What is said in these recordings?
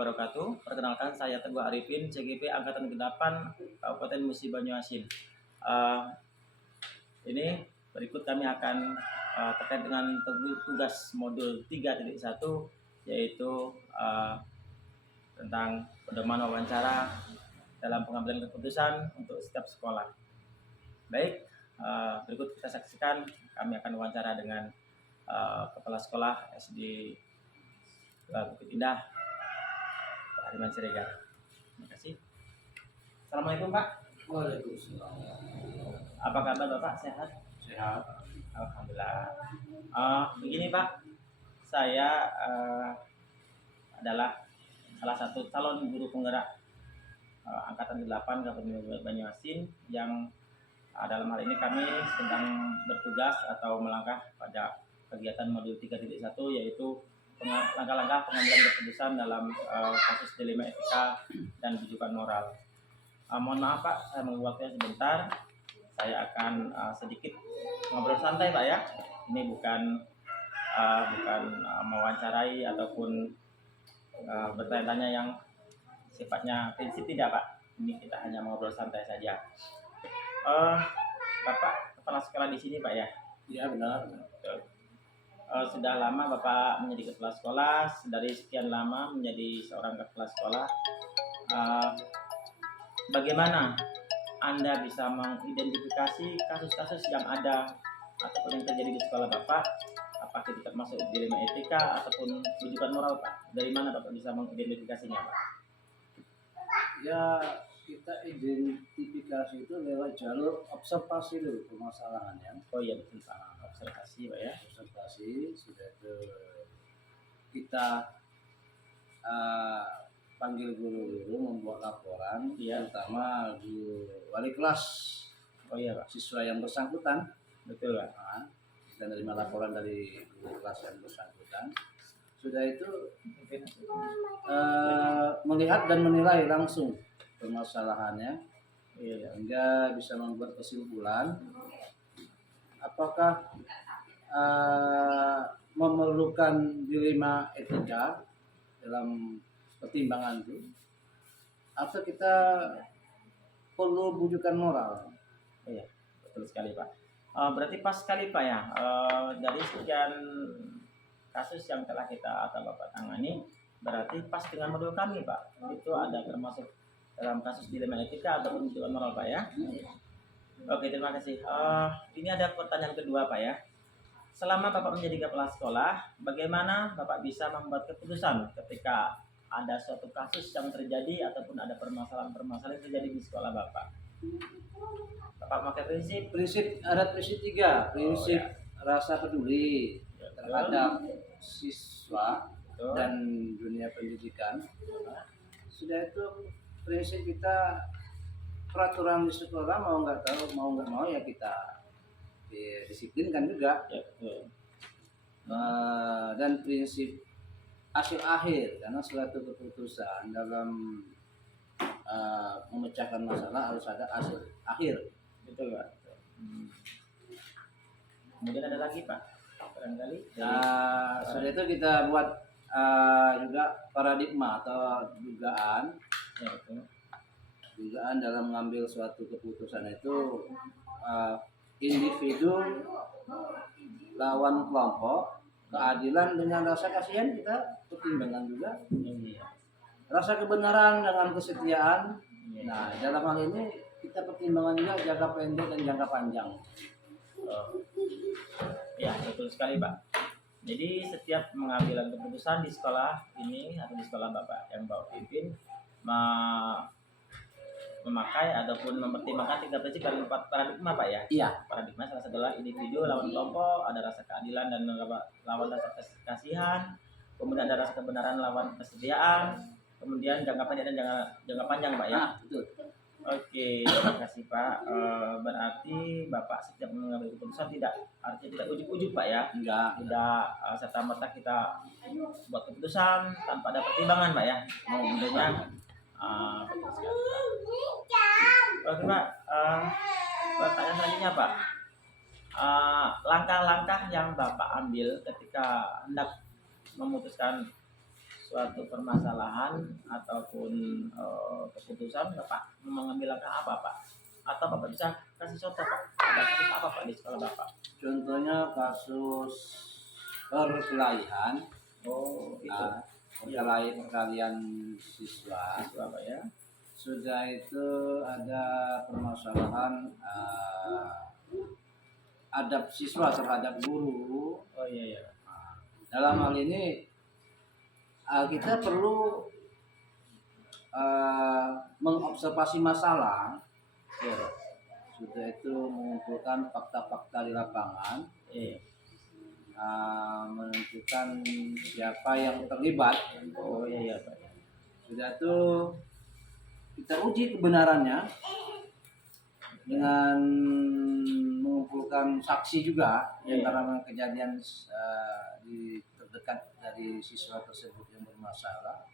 wabarakatuh. Perkenalkan saya Teguh Arifin, CGP Angkatan ke-8 Kabupaten Musi Banyuasin. Ini berikut kami akan terkait dengan tugas modul 3.1, yaitu tentang pedoman wawancara dalam pengambilan keputusan untuk setiap sekolah. Baik, berikut kita saksikan kami akan wawancara dengan Kepala Sekolah SD Bukit Indah, Pak Hardiman Siregar. Terima kasih. Assalamualaikum Pak. Waalaikumsalam. Apa kabar Bapak? Sehat? Sehat. Alhamdulillah. Begini Pak, saya adalah salah satu calon guru penggerak Angkatan 8 Kabupaten Banyuasin yang dalam hal ini kami sedang bertugas atau melangkah pada kegiatan modul 3.1, yaitu langkah-langkah pengambilan keputusan dalam kasus dilema etika dan rujukan moral. Mohon maaf Pak, saya menunggu waktunya sebentar. Saya akan sedikit ngobrol santai Pak ya. Ini bukan mewawancarai ataupun bertanya-tanya yang sifatnya prinsip, tidak Pak. Ini kita hanya ngobrol santai saja. Bapak kepala sekolah di sini Pak ya? Iya benar. Sudah lama Bapak menjadi kepala sekolah, dari sekian lama menjadi seorang kepala sekolah. Bagaimana Anda bisa mengidentifikasi kasus-kasus yang ada ataupun yang terjadi di sekolah Bapak? Apakah itu termasuk dilema etika ataupun rujukan moral Pak? Dari mana Bapak bisa mengidentifikasinya Pak? Ya, kita identifikasi itu lewat jalur observasi dulu permasalahannya. Oh iya betul Pak, observasi Pak ya. Observasi sudah itu kita panggil guru-guru membuat laporan, Iya. terutama guru wali kelas. Oh iya Pak, Siswa yang bersangkutan. betul Pak. Kita menerima laporan dari guru kelas yang bersangkutan. Sudah itu melihat dan menilai langsung permasalahannya, hingga bisa membuat kesimpulan apakah memerlukan dilema etika dalam pertimbangan itu, atau kita perlu bujukan moral. Iya, betul sekali Pak. Berarti pas sekali Pak ya, dari sekian kasus yang telah kita atau Bapak tangani, berarti pas dengan modul kami Pak. Itu ada termasuk dalam kasus dilema etika ataupun rujukan moral Pak ya. Oke, terima kasih. Ini ada pertanyaan kedua Pak ya. Selama Bapak menjadi kepala sekolah, bagaimana Bapak bisa membuat keputusan ketika ada suatu kasus yang terjadi ataupun ada permasalahan-permasalahan yang terjadi di sekolah Bapak? Bapak pakai prinsip Ada prinsip 3, prinsip rasa peduli terhadap siswa dan dunia pendidikan. Sudah itu prinsip kita, peraturan di sekolah mau nggak mau ya kita disiplinkan juga. Dan prinsip hasil akhir, karena suatu keputusan dalam memecahkan masalah harus ada hasil akhir. Betul Pak. Kemudian ada lagi Pak, barangkali. Sudah itu kita buat juga paradigma atau dugaan. Ya, betul. Dugaan dalam mengambil suatu keputusan itu individu lawan kelompok, keadilan dengan rasa kasihan kita pertimbangkan juga. Rasa kebenaran dengan kesetiaan. Nah, dalam hal ini kita pertimbangkan juga jangka pendek dan jangka panjang. Ya, betul sekali Pak. Jadi setiap pengambilan keputusan di sekolah ini atau di sekolah Bapak yang Bapak pimpin memakai ataupun mempertimbangkan 3 prinsip dan 4 paradigma Pak ya. Iya. Paradigma salah satu adalah individu lawan kelompok, ada rasa keadilan dan lawan rasa kasihan, kemudian ada rasa kebenaran lawan kesetiaan, kemudian jangka pendek dan jangka panjang Pak ya. Betul. Oke, terima kasih Pak. Berarti Bapak setiap mengambil keputusan artinya tidak ujuk-ujuk Pak ya? Enggak. Tidak serta-merta kita buat keputusan tanpa ada pertimbangan Pak ya? Tentunya betul sekali Pak. Oke Pak, pertanyaan selanjutnya Pak. Langkah-langkah yang Bapak ambil ketika hendak memutuskan suatu permasalahan ataupun keputusan, Bapak mengambil langkah apa, Pak? Atau Bapak bisa kasih contoh, Pak? Ada kasus apa, Pak, di sekolah Bapak? Contohnya kasus perkelahian, Oh, itu. nah, Iya, perkelahian siswa. itu apa ya? Sudah itu ada permasalahan adab siswa terhadap guru. Oh iya ya. Dalam hal ini kita perlu mengobservasi masalah. Iya. Sudah itu mengumpulkan fakta-fakta di lapangan, Iya. menentukan siapa yang terlibat. Oh iya ya, Pak. Sudah itu kita uji kebenarannya dengan mengumpulkan saksi juga yang karena kejadian di terdekat dari siswa tersebut yang bermasalah.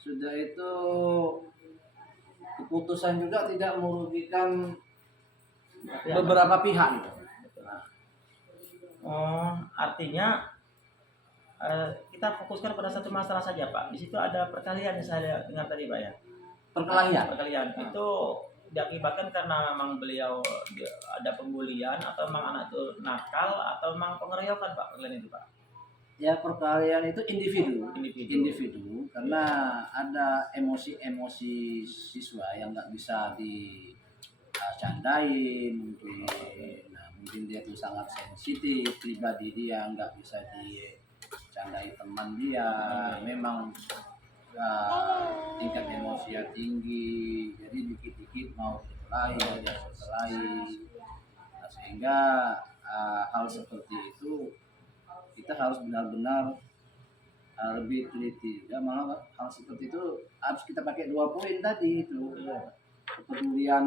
Sudah itu keputusan juga tidak merugikan beberapa pihak gitu. Oh, artinya kita fokuskan pada satu masalah saja, Pak. Di situ ada perkelahian yang saya dengar tadi, Pak ya. Perkelahian itu diakibatkan karena memang beliau ada pembulian atau memang anak itu nakal atau memang pengeroyokan, Pak, perkelahian itu, Pak. Ya, perkelahian itu Individu. karena ada emosi siswa yang nggak bisa dicandai mungkin. Nah, mungkin dia tuh sangat sensitif, pribadi dia nggak bisa dicandai teman dia, memang tingkat emosinya tinggi, jadi dikit-dikit mau berkelahi. Nah, sehingga hal seperti itu kita harus benar-benar lebih teliti. Ya, malah hal seperti itu harus kita pakai 2 poin tadi itu. Kepedulian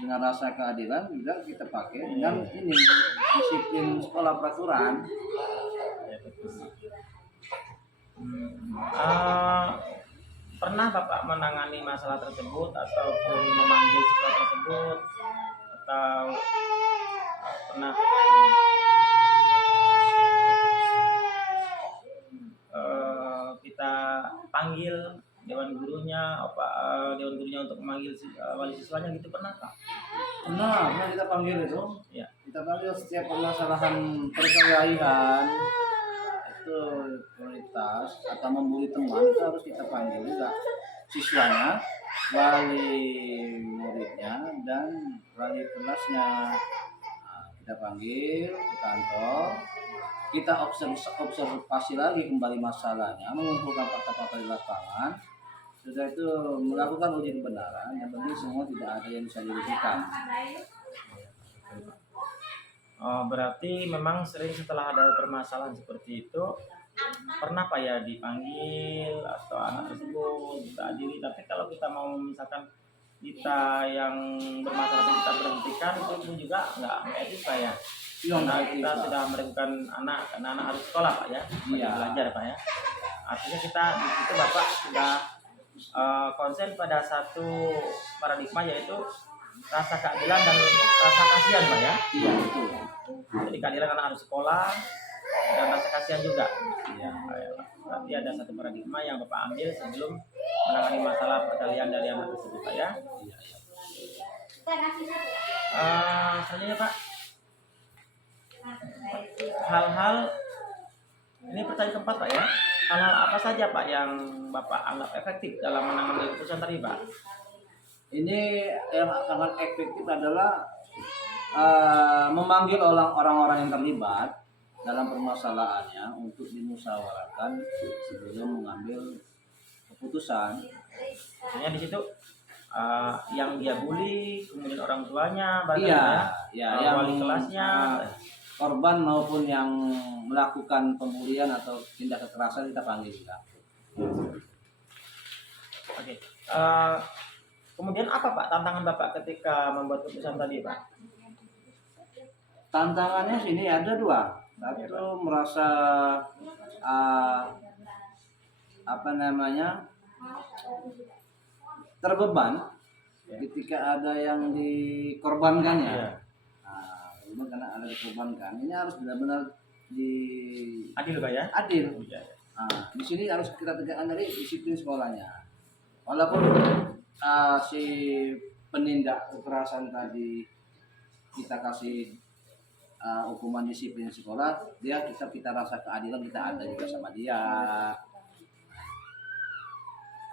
dengan rasa keadilan juga kita pakai dengan ini disiplin sekolah peraturan. Pernah Bapak menangani masalah tersebut ataupun memanggil siswa tersebut atau pernah kita panggil dewan gurunya untuk memanggil wali siswanya gitu, pernah Pak? Pernah kita panggil itu. Ya. Kita panggil setiap permasalahan perkelahian itu prioritas atau membuli teman itu harus kita panggil juga siswanya, wali muridnya dan wali kelasnya. Nah, kita panggil ke kantor, kita observasi lagi kembali masalahnya, mengumpulkan fakta-fakta di lapangan. Sudah itu melakukan uji kebenaran, yang penting semua tidak ada yang bisa dirugikan. Oh, berarti memang sering setelah ada permasalahan seperti itu pernah Pak ya dipanggil atau anak tersebut diadili. Tapi kalau kita mau misalkan kita yang bermasalah kita berhentikan itu juga nggak etis Pak ya. Karena kita sudah meragukan anak, karena anak harus sekolah Pak ya, belajar Pak ya. Artinya kita di situ Bapak sudah konsen pada satu paradigma, yaitu rasa keadilan dan rasa kasihan Pak ya. Iya, betul. Jadi keadilan karena harus sekolah dan rasa kasihan juga. Ya, berarti ada satu paradigma yang Bapak ambil sebelum menangani masalah perkelahian dari anak tersebut Pak ya. Selanjutnya Pak, hal-hal ini pertanyaan keempat Pak ya. Hal-hal apa saja Pak yang Bapak anggap efektif dalam menangani keputusan tadi Pak? Ini yang sangat efektif adalah memanggil orang-orang yang terlibat dalam permasalahannya untuk dimusyawarahkan sebelum mengambil keputusan. Maksudnya di situ yang dia bully, kemudian orang tuanya, yang wali kelasnya, korban maupun yang melakukan pembulian atau tindak kekerasan kita panggil juga. Oke. Kemudian apa Pak tantangan Bapak ketika membuat keputusan tadi Pak? Tantangannya sini ada 2. Satu, merasa terbeban ketika ada yang dikorbankannya. Karena ada dikorbankan, ini harus benar-benar Adil Pak ya? Adil. Nah, di sini harus kita tegakkan dari disiplin sekolahnya. Walaupun si penindak kekerasan tadi kita kasih hukuman disiplin sekolah, kita rasa keadilan, kita ada juga sama dia.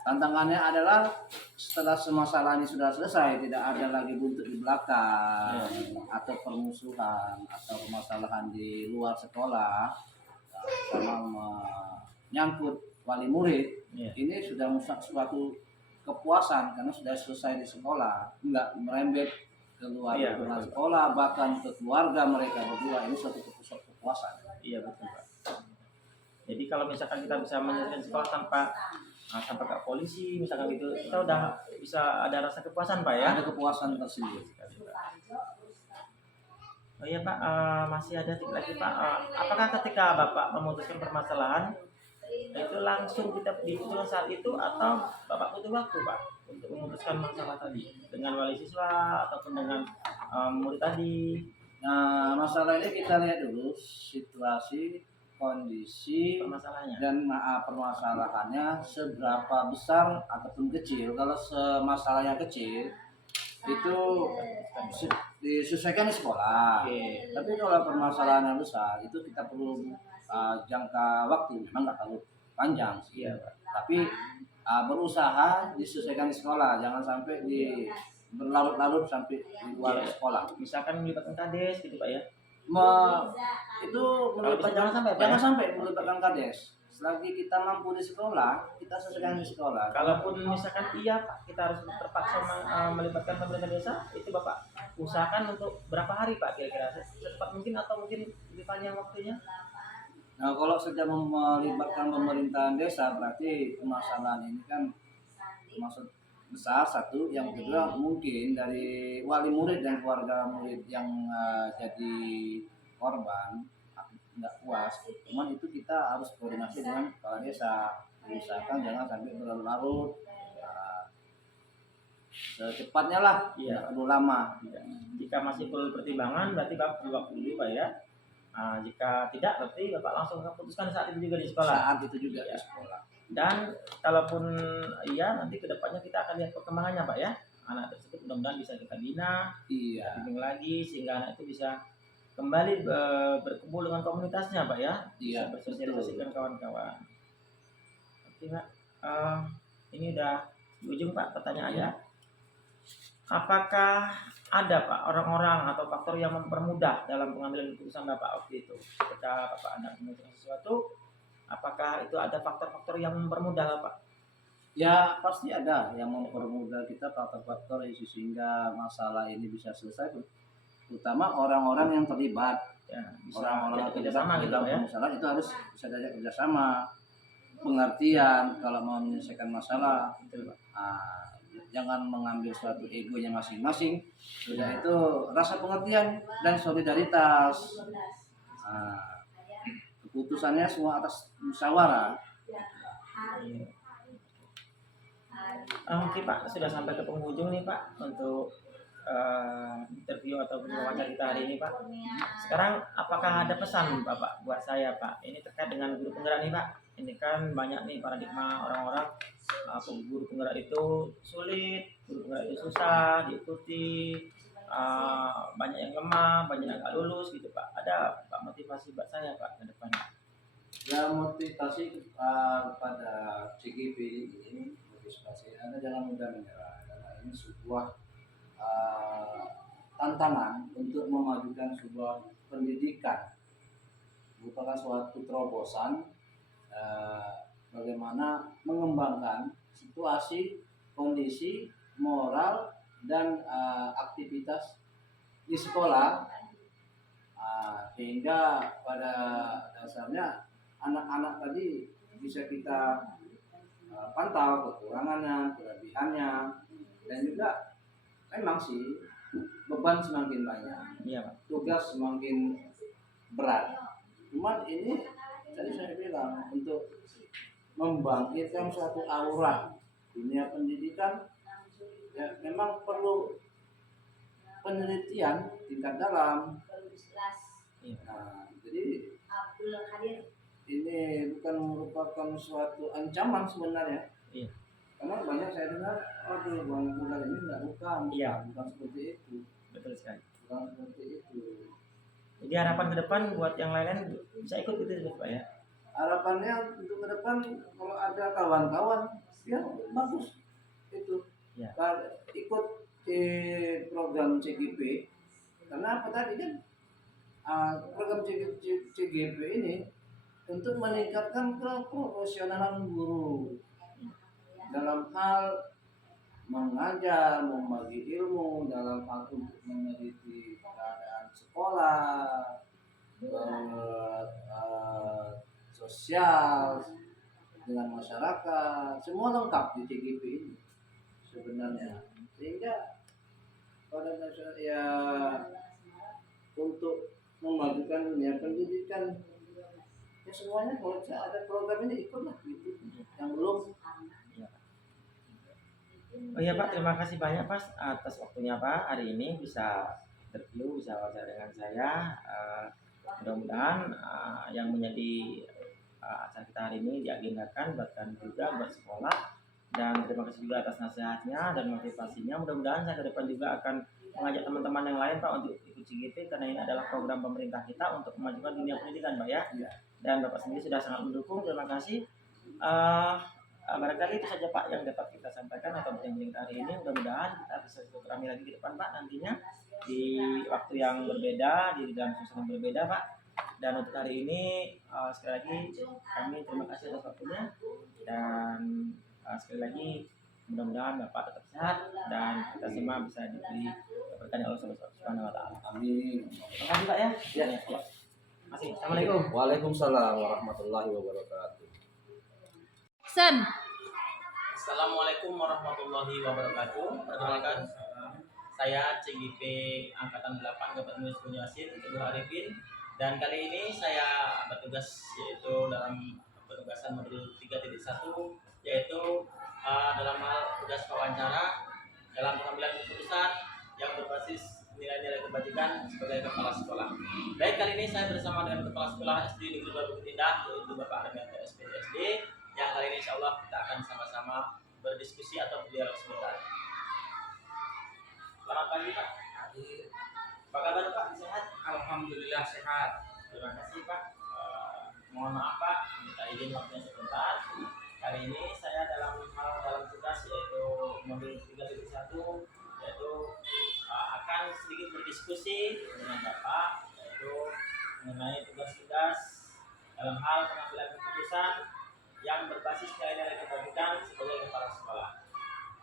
Tantangannya adalah setelah masalah ini sudah selesai, tidak ada lagi buntut di belakang atau permusuhan atau permasalahan di luar sekolah sama menyangkut wali murid. Ini sudah suatu kepuasan karena sudah selesai di sekolah, nggak merembet keluar sekolah, bahkan ke keluarga mereka berdua. Ini suatu kepuasan. Iya betul Pak. Jadi kalau misalkan kita bisa menyelesaikan sekolah tanpa ke polisi misalkan gitu, kita udah bisa ada rasa kepuasan Pak ya. Ada kepuasan tersendiri. Oh iya Pak, masih ada sedikit lagi Pak. Apakah ketika Bapak memutuskan permasalahan itu langsung kita diputuskan saat itu, atau Bapak butuh waktu Pak untuk memutuskan masalah tadi dengan wali siswa ataupun dengan murid tadi? Nah, masalah ini kita lihat dulu situasi, kondisi, Permasalahannya. dan permasalahannya seberapa besar ataupun kecil. Kalau masalahnya kecil itu disesuaikan di sekolah. Tapi kalau permasalahannya besar itu kita perlu jangka waktu, memang nggak terlalu panjang sih. Tapi berusaha disesuaikan di sekolah, jangan sampai berlarut-larut sampai di luar sekolah. Misalkan melibatkan kades gitu Pak ya. Itu jangan sampai melibatkan kades. Selagi kita mampu di sekolah, kita selesaikan di sekolah. Kalaupun misalkan iya Pak, kita harus terpaksa melibatkan pemerintah desa, itu Bapak usahakan untuk berapa hari Pak kira-kira? Secepat mungkin atau mungkin lebih panjang waktunya? Nah, kalau sejak melibatkan pemerintahan desa, berarti permasalahan ini kan maksud besar satu. Yang kedua, mungkin dari wali murid dan keluarga murid yang jadi korban nggak puas, cuman itu kita harus koordinasi dengan kepala desa, usahakan jangan sampai berlarut-larut, secepatnya lah, tidak perlu lama. Jika masih perlu pertimbangan, berarti Bapak perlu waktu dulu Pak ya. Jika tidak, berarti Bapak langsung memutuskan saat itu juga di sekolah. Saat itu juga di sekolah. Dan kalaupun iya, nanti kedepannya kita akan lihat perkembangannya Pak ya. Anak tersebut mudah-mudahan bisa kita bina, bimbing lagi sehingga anak itu bisa kembali berkumpul dengan komunitasnya Pak ya. Bisa bersosialisasi dengan kawan-kawan. Oke Pak, ini udah di ujung Pak pertanyaannya. Apakah ada Pak orang-orang atau faktor yang mempermudah dalam pengambilan keputusan Bapak waktu itu ketika Bapak Anda memutuskan sesuatu? Apakah itu ada faktor-faktor yang mempermudah Pak? Ya pasti ada yang mempermudah kita, faktor-faktor sehingga masalah ini bisa selesai, terutama orang-orang yang terlibat. Orang-orang yang terlibat dalam masalah itu harus bisa diajak kerjasama, pengertian kalau mau menyelesaikan masalah. Jangan mengambil suatu egonya masing-masing. Sudah itu rasa pengertian dan solidaritas. Keputusannya semua atas musyawarah. Oke Pak, sudah sampai ke penghujung nih Pak untuk interview atau wawancara kita hari ini Pak. Sekarang apakah ada pesan Bapak buat saya Pak? Ini terkait dengan guru penggerak nih Pak. Ini kan banyak nih paradigma orang-orang guru penggerak itu sulit, guru penggerak itu susah diikuti, banyak yang lemah, banyak yang nggak lulus gitu Pak. Ada Pak motivasi buat saya Pak ke depan? Ya motivasi kepada CGP ini, motivasi Anda jangan mudah menyerah, karena ini sebuah tantangan untuk memajukan sebuah pendidikan, merupakan suatu terobosan bagaimana mengembangkan situasi, kondisi, moral, dan aktivitas di sekolah, sehingga pada dasarnya anak-anak tadi bisa kita pantau kekurangannya, kelebihannya, dan juga memang sih beban semakin banyak, tugas semakin berat. Cuman ini tadi saya bilang, untuk membangkitkan suatu aura dunia pendidikan, ya memang perlu penelitian tingkat dalam. Nah, jadi ini bukan merupakan suatu ancaman sebenarnya. Iya. Karena banyak saya dengar, aduh Bang Tunggal ini enggak, Iya. bukan seperti itu. Betul sekali. Bukan seperti itu. Jadi harapan ke depan buat yang lain-lain bisa ikut gitu Pak ya. Harapannya untuk ke depan kalau ada kawan-kawan ya bagus itu. Ya. Ikut program CGP. Karena apa tadi kan program CGP ini untuk meningkatkan keprofesionalan guru dalam hal mengajar, membagi ilmu, dalam hal untuk meneliti keadaan sekolah, sosial dengan masyarakat, semua lengkap di CGP ini sebenarnya. Sehingga pada dasarnya ya untuk memajukan dunia pendidikan ya semuanya kalau ada program ini ikutlah gitu. Yang belum. Oh iya Pak, terima kasih banyak Pak atas waktunya Pak hari ini bisa interview, bisa wawancara dengan saya. Mudah-mudahan yang menjadi acara kita hari ini diagendakan bahkan juga buat sekolah, dan terima kasih juga atas nasihatnya dan motivasinya. Mudah-mudahan saya ke depan juga akan mengajak teman-teman yang lain Pak untuk ikut CGP, karena ini adalah program pemerintah kita untuk memajukan dunia pendidikan Pak ya. Dan Bapak sendiri sudah sangat mendukung, terima kasih. Barangkali itu saja Pak yang dapat kita sampaikan atau bincang kita hari ini. Mudah-mudahan kita bisa berkami lagi ke depan Pak nantinya di waktu yang berbeda, di dalam suasana yang berbeda Pak. Dan untuk hari ini sekali lagi kami terima kasih atas waktunya, dan sekali lagi mudah-mudahan Bapak tetap sehat dan kita semua bisa diberi keberkahan Allah Subhanahu wa taala. Amin. Terima kasih Pak ya. Ya. Masih. Assalamualaikum. Waalaikumsalam warahmatullahi wabarakatuh. Sen. Assalamualaikum warahmatullahi wabarakatuh. Perkenalkan, saya CGP Angkatan 8 Kabupaten Yasin, Teguh Arifin, dan kali ini saya bertugas yaitu dalam penugasan modul 3.1, yaitu dalam hal tugas wawancara dalam pengambilan keputusan yang berbasis nilai-nilai kebajikan sebagai kepala sekolah. Baik, kali ini saya bersama dengan kepala sekolah SD Negeri 2 Bukit Indah, yaitu Bapak Armianto SPD, yang kali ini insya Allah kita akan sama-sama berdiskusi atau berdialog sebentar. Selamat pagi Pak. Apa kabar Pak? Sehat? Alhamdulillah sehat. Terima kasih Pak. Mohon maaf Pak, minta izin waktunya sebentar. Kali ini saya dalam tugas yaitu modul 3.1, yaitu akan sedikit berdiskusi dengan Bapak, yaitu mengenai tugas-tugas dalam hal pengambilan keputusan yang berbasis nilai-nilai kebajikan sebagai kepala sekolah.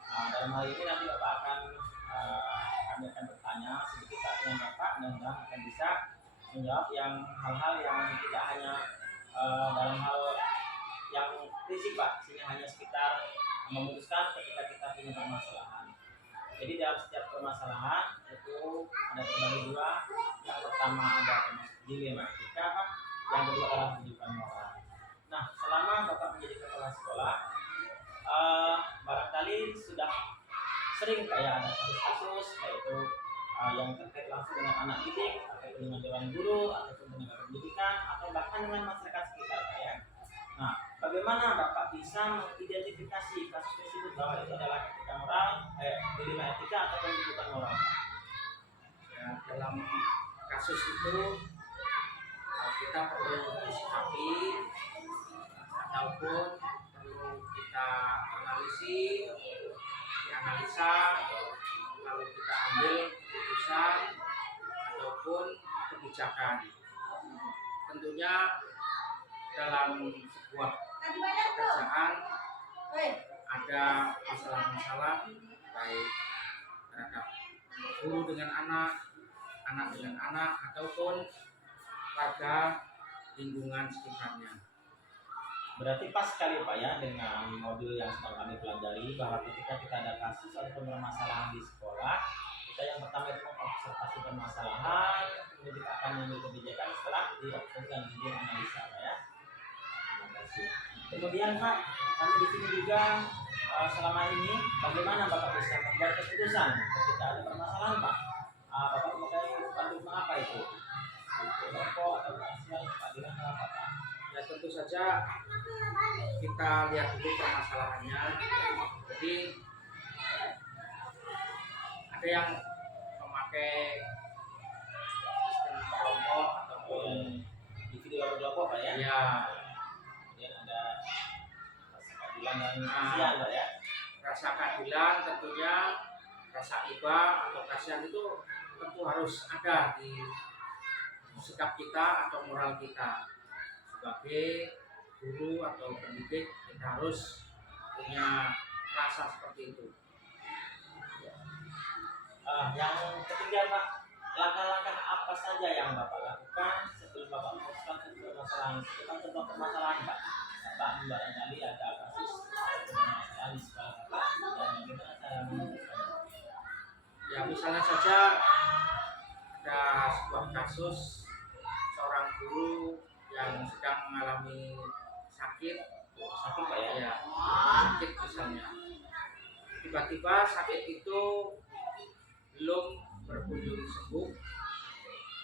Dalam hal ini nanti Bapak kami akan bertanya sedikit Pak dengan Bapak, dan akan bisa menjawab yang hal-hal yang tidak hanya dalam hal yang prinsip Pak, sehingga hanya sekitar memutuskan ketika kita punya permasalahan. Jadi dalam setiap permasalahan itu ada terbagi dua. Yang pertama ada dilema etika Pak, yang kedua adalah kehidupan moral. Nah, selama Bapak menjadi kepala sekolah, barangkali sudah sering kayak ada kasus-kasus yaitu yang terkait langsung dengan anak didik, atau dengan dewan guru, ataupun dengan pendidikan, atau bahkan dengan masyarakat sekitar ya. Nah, bagaimana Bapak bisa mengidentifikasi kasus tersebut bahwa itu adalah etika moral, dilema etika atau kehidupan moral? Ya, dalam kasus itu kita perlu disikapi ataupun perlu kita dianalisa, lalu kita ambil keputusan ataupun kebijakan. Tentunya dalam sebuah pekerjaan ada masalah-masalah baik terhadap guru dengan anak dengan anak, ataupun pada lingkungan sekitarnya. Berarti pas sekali Pak ya dengan modul yang sedang kami pelajari, bahwa ketika kita ada kasus atau permasalahan di sekolah, kita yang pertama itu mengobservasi permasalahan, kemudian kita akan mengambil kebijakan setelah diobservasi dan dianalisa Pak ya. Terima kasih. Kemudian Pak, kami di sini juga selama ini bagaimana Bapak bisa membuat keputusan ketika ada permasalahan Pak? Bapak memakai paradigma apa itu? Kelompok atau hasil keadilan apa Pak? Ya tentu saja saja kita lihat dulu permasalahannya. Jadi ada yang memakai sistem kelompok ataupun individual kelompok Pak ya. ya Kemudian ada rasa keadilan dan kasihan Pak ya. rasa keadilan, tentunya rasa iba atau kasihan itu tentu harus ada di sikap kita atau moral kita sebagai guru atau pendidik. Kita harus punya rasa seperti itu. Yang ketiga Pak, langkah-langkah apa saja yang Bapak lakukan sebelum Bapak memutuskan sebuah permasalahan? Itu kan contoh permasalahan Pak. Bapak barangkali ada kasus atau permasalahan di sekolah Bapak dan bagaimana cara memutuskan? Ya misalnya saja ada sebuah kasus seorang guru yang sedang mengalami sakit Pak ya. ya sakit misalnya, tiba-tiba sakit itu belum berkunjung sembuh,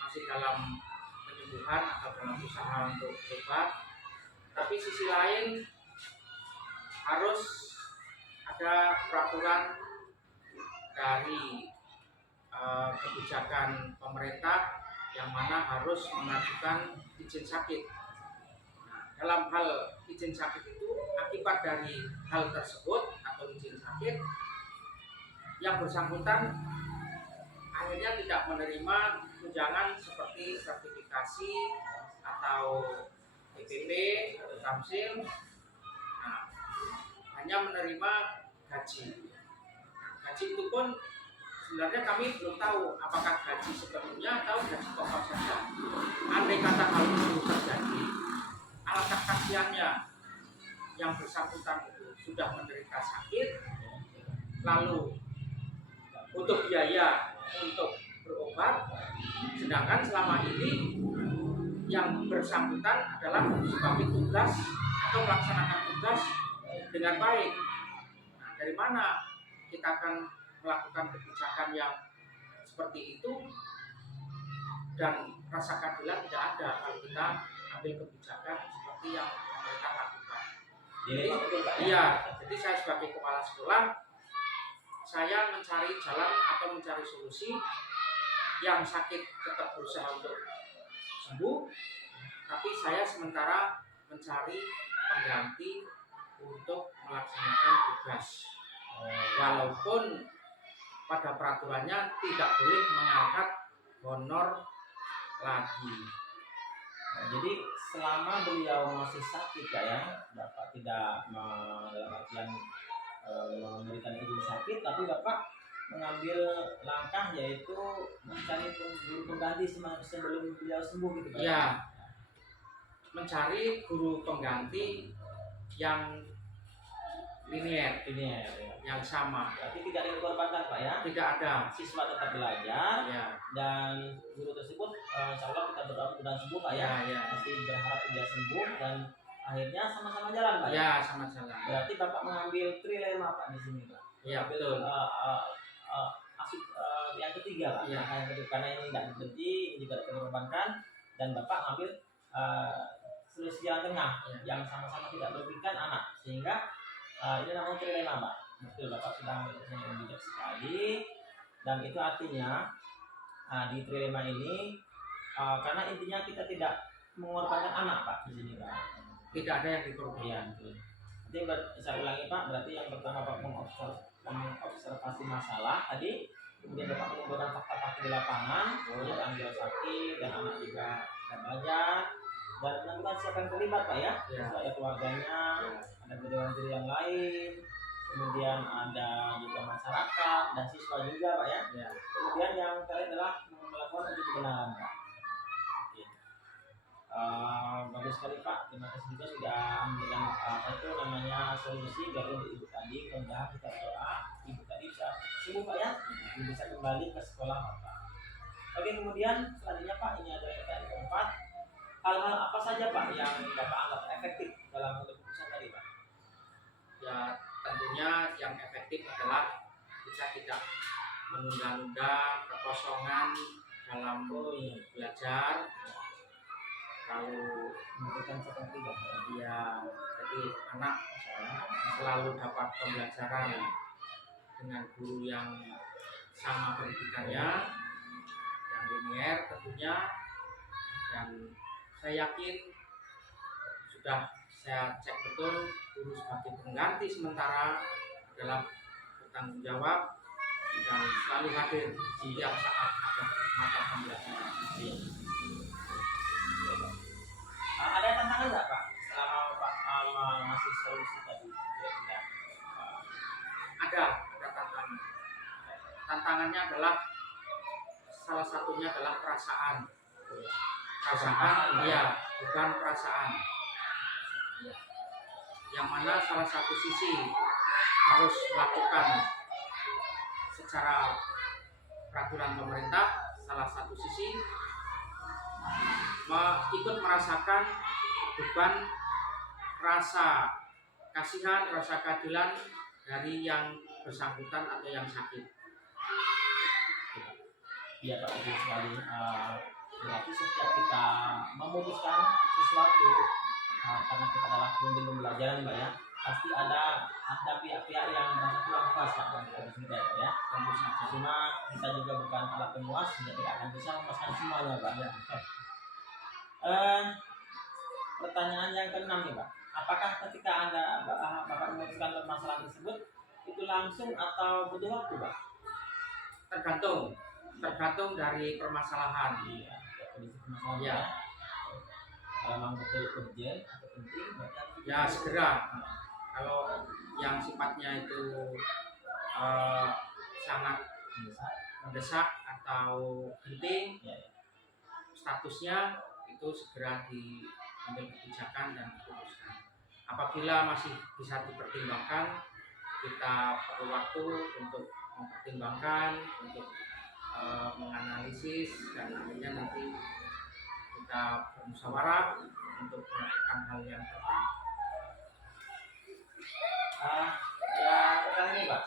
masih dalam penyembuhan atau dalam usaha untuk berobat, tapi sisi lain harus ada peraturan dari kebijakan pemerintah yang mana harus mengajukan izin sakit. Nah, dalam hal izin sakit itu akibat dari hal tersebut atau izin sakit, yang bersangkutan akhirnya tidak menerima tunjangan seperti sertifikasi atau PPP atau tamsil, nah, hanya menerima gaji. Gaji itu pun sebenarnya kami belum tahu apakah gaji sebelumnya atau gaji pokok saja. Andai kata hal itu terjadi, alangkah kasihannya yang bersangkutan itu sudah menderita sakit, lalu untuk biaya untuk berobat, sedangkan selama ini yang bersangkutan adalah sebagai tugas atau melaksanakan tugas dengan baik. Nah, dari mana kita akan melakukan kebijakan yang seperti itu dan rasa keadilan tidak ada kalau kita ambil kebijakan seperti yang pemerintah lakukan. Iya, jadi saya sebagai kepala sekolah, saya mencari jalan atau mencari solusi. Yang sakit tetap berusaha untuk sembuh, tapi saya sementara mencari pengganti untuk melaksanakan tugas. Walaupun pada peraturannya tidak boleh mengangkat honor lagi. Jadi selama beliau masih sakit ya, Bapak tidak dalam artian memberikan izin sakit, tapi Bapak mengambil langkah yaitu mencari guru pengganti sebelum beliau sembuh gitu Pak. Ya, mencari guru pengganti yang linear ya. Yang sama. Berarti tidak dikorbankan Pak ya? Tidak ada. Siswa tetap belajar ya. Dan guru tersebut insya Allah kita berdoa mudah sembuh Pak ya. Masih berharap dia sembuh dan akhirnya sama-sama jalan Pak ya? Sama jalan. Berarti Bapak mengambil trilema Pak di sini Pak. Iya betul. Yang ketiga Pak. Ya. Karena ini tidak berhenti, ini juga tidak dikorbankan dan Bapak mengambil solusi jalan tengah yang sama-sama tidak merugikan anak, sehingga ini namanya trilema Pak. Betul, Bapak sudah menjelaskan yang bijak sekali, dan itu artinya di trilema ini karena intinya kita tidak mengorbankan anak Pak di sini Pak. Tidak ada yang dikorbankan. Iya, betul. Nanti saya ulangi Pak, berarti yang pertama Pak mengobservasi masalah tadi, kemudian Bapak mengumpulkan fakta-fakta di lapangan, kemudian ambil sakit dan anak juga tidak belajar, dan menentukan siapa yang terlibat Pak ya. Ada keluarganya, ada guru yang lain, kemudian ada juga masyarakat dan siswa juga Pak ya. Kemudian yang terakhir adalah melakukan uji kebenaran Pak. Oke. Bagus sekali Pak, terima kasih juga sudah memberikan solusi dari ibu tadi. Mudah-mudahan kita berdoa ibu tadi bisa sembuh Pak ya, bisa kembali ke sekolah Bapak. Oke, kemudian selanjutnya Pak, ini ada pertanyaan keempat. Hal-hal apa saja Pak yang Bapak anggap efektif dalam keputusan tadi Pak? Ya, tentunya yang efektif adalah kita tidak menunda-nunda kekosongan dalam belajar. lalu Memberikan seperti itu. dia jadi anak selalu dapat pembelajaran dengan guru yang sama pendidikannya, yang linear tentunya, dan saya yakin sudah saya cek betul guru sebagai pengganti sementara adalah bertanggung jawab dan selalu hadir setiap saat ada mata pembelajaran. Ada tantangan nggak Pak selama Pak ngasih solusi tadi? Ya, Ada tantangan. Tantangannya adalah salah satunya adalah perasaan. Iya, bukan perasaan. Yang mana salah satu sisi harus melakukan secara peraturan pemerintah, salah satu sisi ikut merasakan beban rasa kasihan, rasa keadilan dari yang bersangkutan atau yang sakit. Iya Pak, betul sekali. Berarti setiap kita memutuskan sesuatu, karena kita adalah pemimpin pembelajaran Mbak ya, pasti ada pihak-pihak yang merasa kurang puas Pak dengan kita di sini Pak ya. Tentu saja. Cuma kita juga bukan alat pemuas, tidak akan bisa memuaskan semuanya Pak. Ya. Pertanyaan yang keenam nih Pak, apakah ketika Bapak memutuskan permasalahan tersebut itu langsung atau butuh waktu Pak? Tergantung dari permasalahan. Iya, kondisi permasalahan. Ya. Kalau memang betul urgent atau penting, berarti Ya segera. Kalau yang sifatnya itu sangat mendesak atau penting, ya. statusnya itu segera diambil kebijakan dan diputuskan. Apabila masih bisa dipertimbangkan, kita perlu waktu untuk mempertimbangkan, untuk menganalisis, dan akhirnya nanti kita bermusyawarah untuk melakukan hal yang terbaik. Ya pertanyaan ini Pak,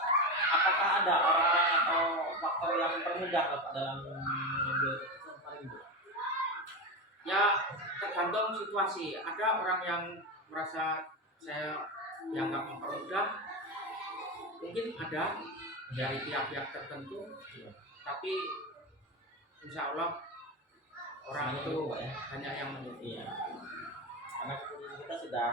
apakah ada orang atau faktor yang mempermudah Pak dalam mengambil keputusan itu? Ya tergantung situasi. Ada orang yang merasa saya dianggap mempermudah, mungkin ada dari pihak-pihak tertentu, tapi insya Allah orang itu banyak yang mendukung. Iya. Karena keputusan kita sudah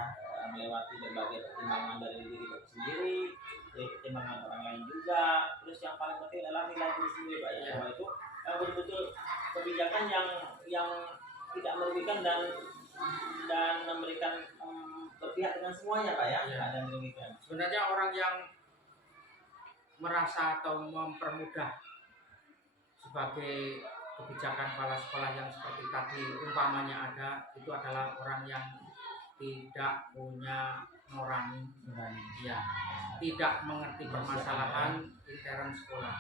melewati berbagai pertimbangan dari diri Bapak sendiri, dari pertimbangan orang lain juga. Terus yang paling penting adalah nilai diri sendiri Pak ya. Ya. Bahwa itu betul-betul kebijakan yang tidak merugikan dan memberikan berpihak dengan semuanya Pak ya. Ya. Dan merugikan. Sebenarnya orang yang merasa atau mempermudah sebagai kebijakan kepala sekolah yang seperti tadi umpamanya ada, itu adalah orang yang tidak punya nurani, ya, tidak mengerti permasalahan intern sekolah,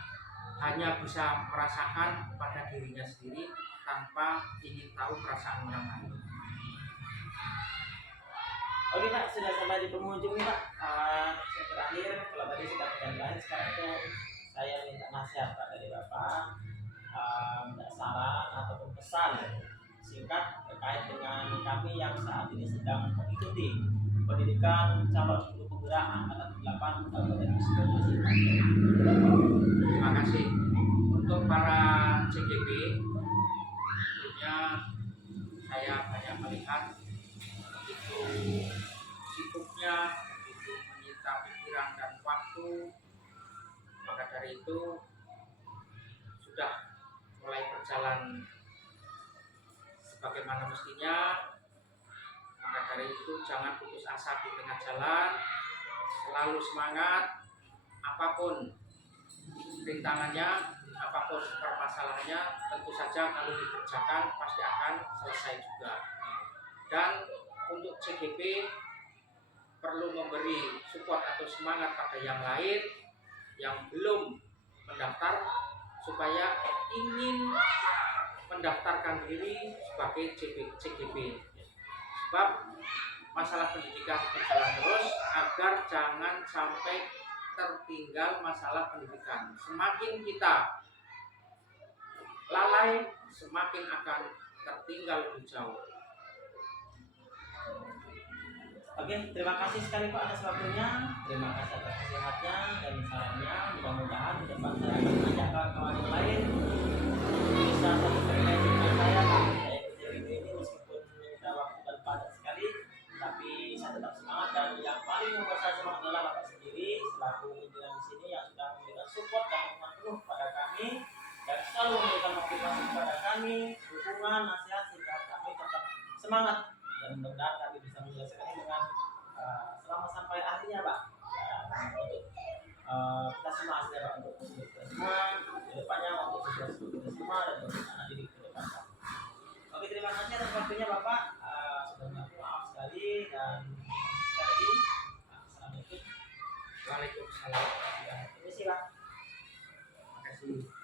hanya bisa merasakan pada dirinya sendiri tanpa ingin tahu perasaan orang lain. Oke Pak, sudah sampai di penghujung nih Pak. Yang terakhir, kalau tadi sudah pertanyaan, sekarang itu saya minta nasihat Pak dari Bapak, saran ataupun pesan singkat terkait dengan kami yang saat ini sedang mengikuti pendidikan calon guru penggerak angkatan 8 Kabupaten Sulawesi. Terima kasih untuk para CGP. Tentunya saya banyak melihat begitu sibuknya, begitu menyita pikiran dan waktu. Maka dari itu sudah mulai berjalan sebagaimana mestinya. Maka dari itu jangan putus asa di tengah jalan, selalu semangat. Apapun rintangannya, apapun permasalahannya, tentu saja kalau dikerjakan pasti akan selesai juga. Dan untuk CGP perlu memberi support atau semangat pada yang lain yang belum mendaftar, supaya ingin mendaftarkan diri sebagai CGP. Sebab masalah pendidikan berjalan terus agar jangan sampai tertinggal masalah pendidikan. Semakin kita lalai, semakin akan tertinggal lebih jauh. Oke, terima kasih sekali Pak atas waktunya, terima kasih atas nasihatnya dan sarannya. Mudah-mudahan di depan saya akan mengajak kawan-kawan yang lain bisa satu frekuensi dengan saya Pak. Saya kerja ini meskipun kita waktu dan padat sekali, tapi saya tetap semangat, dan yang paling membuat saya semangat adalah Bapak sendiri selaku pimpinan di sini yang sudah memberikan support dan dukungan penuh kepada kami dan selalu memberikan motivasi kepada kami, dukungan, nasihat sehingga kami tetap semangat, dan mudah-mudahan kami bisa menyelesaikan dengan selama sampai akhirnya Pak. Untuk kita semua akhirnya Pak, untuk kita semua ke depannya, untuk kita semua dan untuk anak didik ke depan Pak. Oke, terima kasih atas waktunya Bapak. Sebenarnya maaf sekali dan sekali lagi assalamualaikum. Waalaikumsalam. Ya, permisi Pak. Terima kasih.